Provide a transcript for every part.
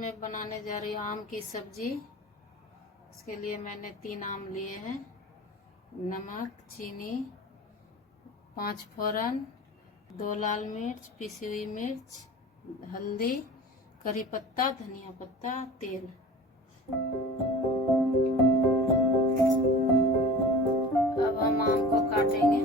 मैं बनाने जा रही हूँ आम की सब्जी। इसके लिए मैंने 3 आम लिए हैं, नमक, चीनी, 5 फोरन, 2 लाल मिर्च, पिसी हुई मिर्च, हल्दी, करी पत्ता, धनिया पत्ता, तेल। अब हम आम को काटेंगे।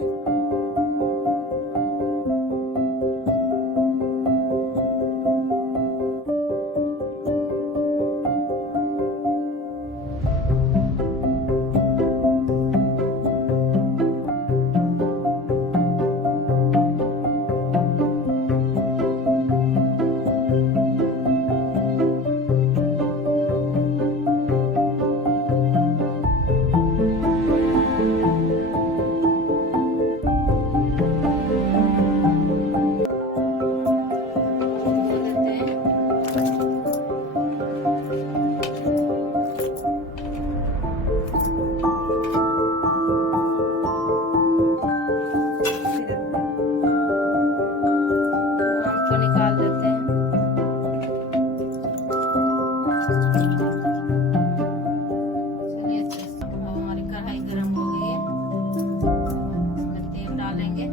निकाल देते हैं। चलिए, अब हमारी कढ़ाई गर्म हो गई है, इसमें तेल डालेंगे।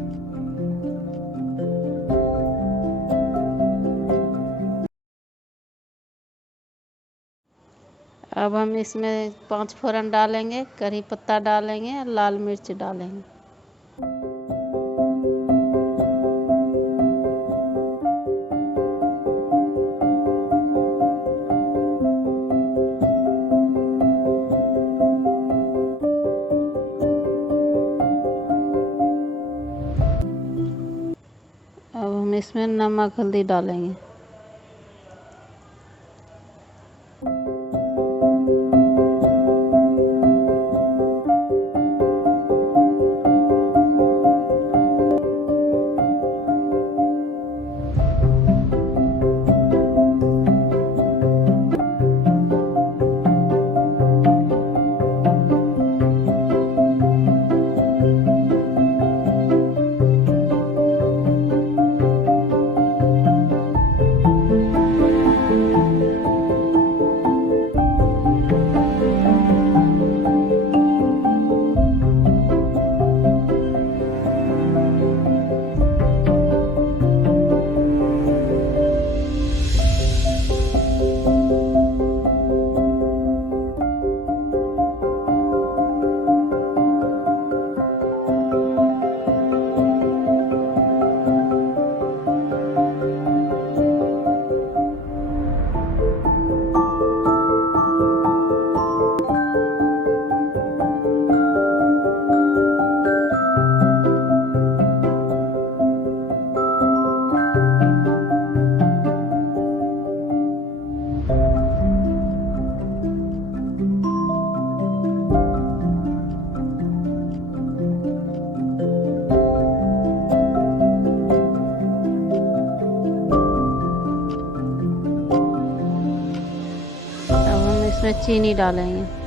अब हम इसमें 5 फोरन डालेंगे, करी पत्ता डालेंगे, लाल मिर्च डालेंगे। अब हम इसमें नमक, हल्दी डालेंगे। इसमें चीनी डालेंगे।